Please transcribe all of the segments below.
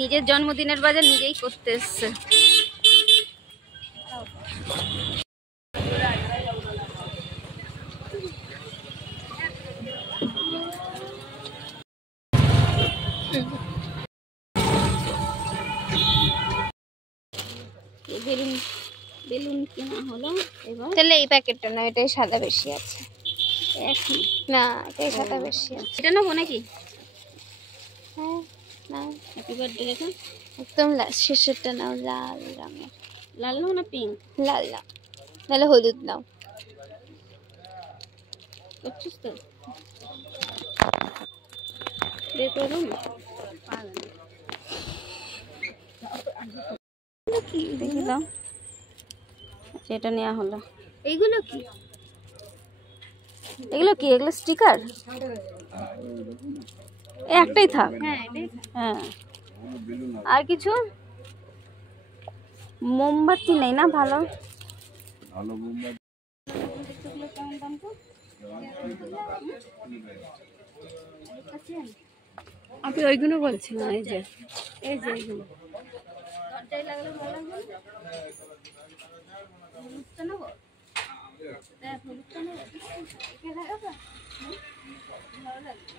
নিজের জন্মদিনের বাজার নিজেই করতে এসছে। বেলুন বেলুন কেনা হলো এবার। তাহলে এই প্যাকেটটা না, এটাই সাদা বেশি আছে। না, এটাই সাদা বেশি আছে। এটা নেবো নাকি? হ্যাঁ না, হ্যাপি বার্থডে লেখা একদম শেষেরটা নাও, লাল রঙের। লাল নাও না পিঙ্ক? লাল নাও, নাহলে হলুদ নাও। করছিস তো? বের করে দাও না। কি দেখে দাও। এটা নেওয়া হলো। এইগুলো কি? এগুলো কি? এগুলো স্টিকার? একটাই থাক। হ্যাঁ, আর কিছু? মোমবাতি নেই না? ভালো আপনি ওইগুলো বলছেন না? এই যে এইগুলো দরজায় লাগালে ভালো লাগবে। হলুদটা নেবো? দেখ, হলুদটা নেবো। এখানে লাগাবো? ভালো লাগবে।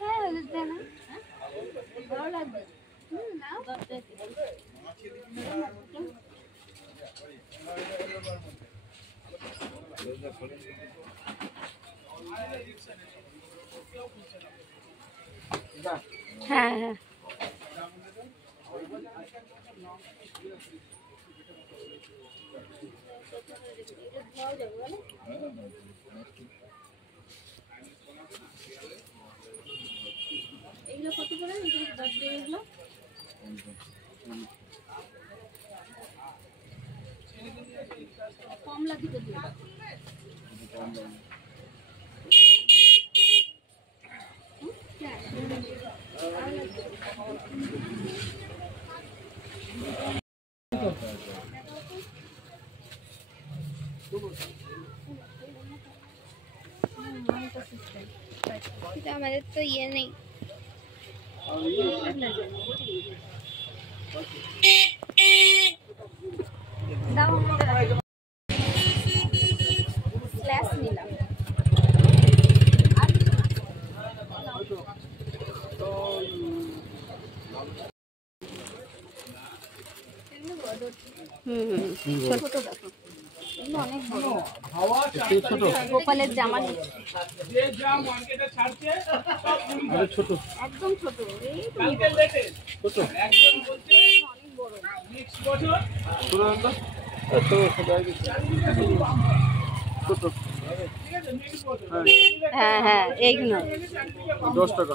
হ্যাঁ, হলুদ দে না। ভালো লাগবে। নাও। দরজায় হ্যাঁ হ্যাঁ। এগুলো কত করে? এগুলো কমলা দিতে দিই। আমাদের তো ইয়ে নেই। স্ল্যাশ নিলাম। ছোট দেখো, অনেক বড়। গোপালের জামা ছোট, একদম ছোট। হ্যাঁ হ্যাঁ, এইগুলো 10 টাকা।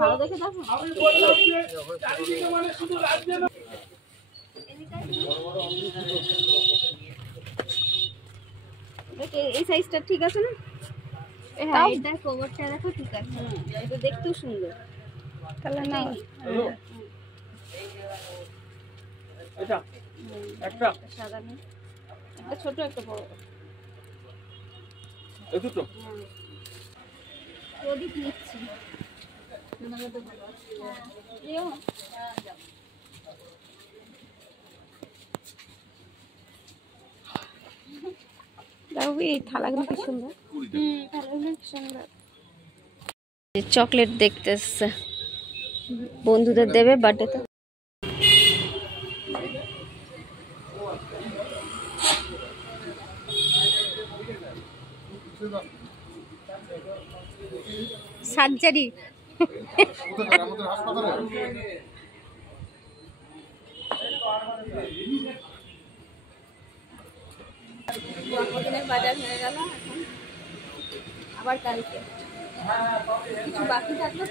ভালো দেখে দেখো। এই সাইজটা ঠিক আছে না? হ্যাঁ, এটা কভারটা দেখো, ঠিক আছে। এটা দেখতেও সুন্দর। তাহলে না, এটা একটা সাদা নেই, একটা ছোট একটা বড়। এই দুটো প্রদীপ নিচ্ছি। থালাগুলো কি সুন্দর। থালাগুলো কি সুন্দর। চকলেট দেখতে এসছে, বন্ধুদের দেবে বার্থডেতে। সার্জারি জন্মদিনের বাজার হয়ে গেল। এখন আবার কালকে কিছু বাকি থাকলো।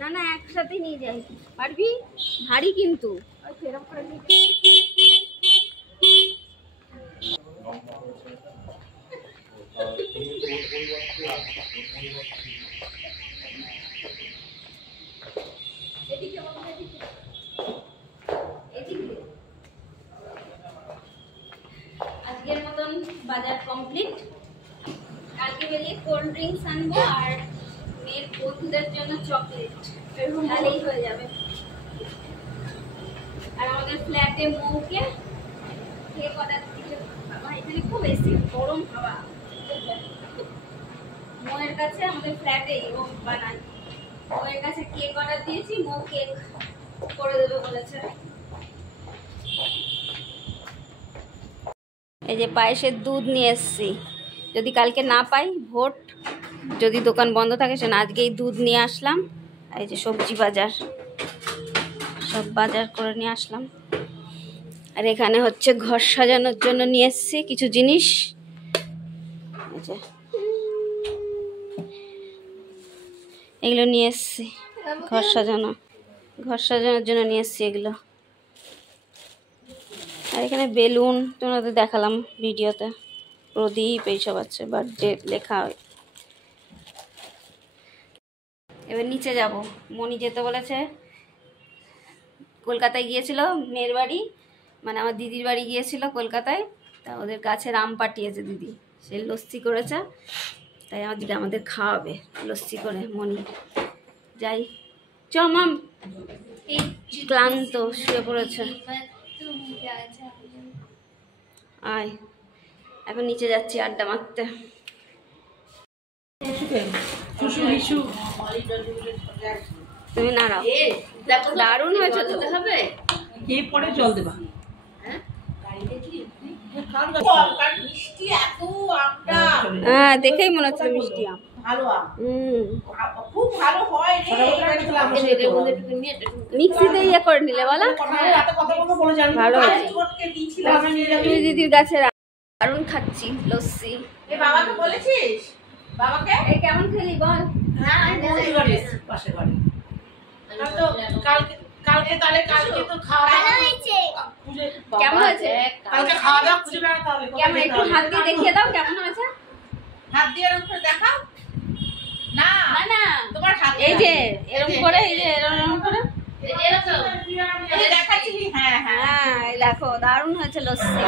না না, একসাথে নিয়ে যাই। পারবি? ভারী কিন্তু। সেরকম করে ড্রিঙ্কস আনবো আর মেয়ের বন্ধুদের জন্য চকলেট, এরকম ভালোই হয়ে যাবে। আর আমাদের ফ্ল্যাটে মৌকে কেক অর্ডার দিতে, বাবা এখানে খুব বেশি গরম হাওয়া। মৌয়ের কাছে আমাদের ফ্ল্যাটে ও বানায়, মৌয়ের কাছে কেক অর্ডার দিয়েছি, মৌ কেক করে দেবে বলেছে। এই যে পায়েসের দুধ নিয়ে এসছি, যদি কালকে না পাই ভোট, যদি দোকান বন্ধ থাকে সে আজকেই দুধ নিয়ে আসলাম। এই যে সবজি বাজার সব বাজার করে নিয়ে আসলাম। আর এখানে হচ্ছে ঘর সাজানোর জন্য নিয়ে এসছি কিছু জিনিস। এগুলো নিয়ে এসছি ঘর সাজানোর জন্য নিয়ে এসছি এগুলো। আর এখানে বেলুন তোমাদের দেখালাম ভিডিওতে, প্রদীপ এইসব আছে, বার্থডে লেখা। এবার নিচে যাব, মনি যেতে বলেছে, কলকাতায় গিয়েছিল মেয়ের বাড়ি, মানে আমার দিদির বাড়ি গিয়েছিল কলকাতায়, তা ওদের গাছের আম পাঠিয়েছে দিদি, সে লস্যি করেছে, তাই আমাদের খাওয়াবে লস্যি করে। মনি যাই, চ মাম, এই ক্লান্ত শুয়ে পড়েছে, আয় এখন নিচে যাচ্ছি আড্ডা মারতে। তুমি নাড়াও, দারুণ হয়েছে তো। হ্যাঁ দেখেই মনে হচ্ছে মিষ্টি আম, মিক্সিতে ইয়ে করে নিলে বলো ভালো হয়েছে। দিদির গাছের দারুণ খাচ্ছি লস্যি। বাবাকে বলেছিস? বাবাকে এই কেমন খেলি বল? কেমন হয়েছে? কেমন একটু হাত দিয়ে দেখিয়ে দাও কেমন হয়েছে। হাত দিয়ে এরকম করে দেখাও না, না তোমার হাত এই যে এরকম করে, এই যে এরকম করে দেখাচ্ছি। হ্যাঁ হ্যাঁ দেখো দারুণ হয়েছে লস্যি।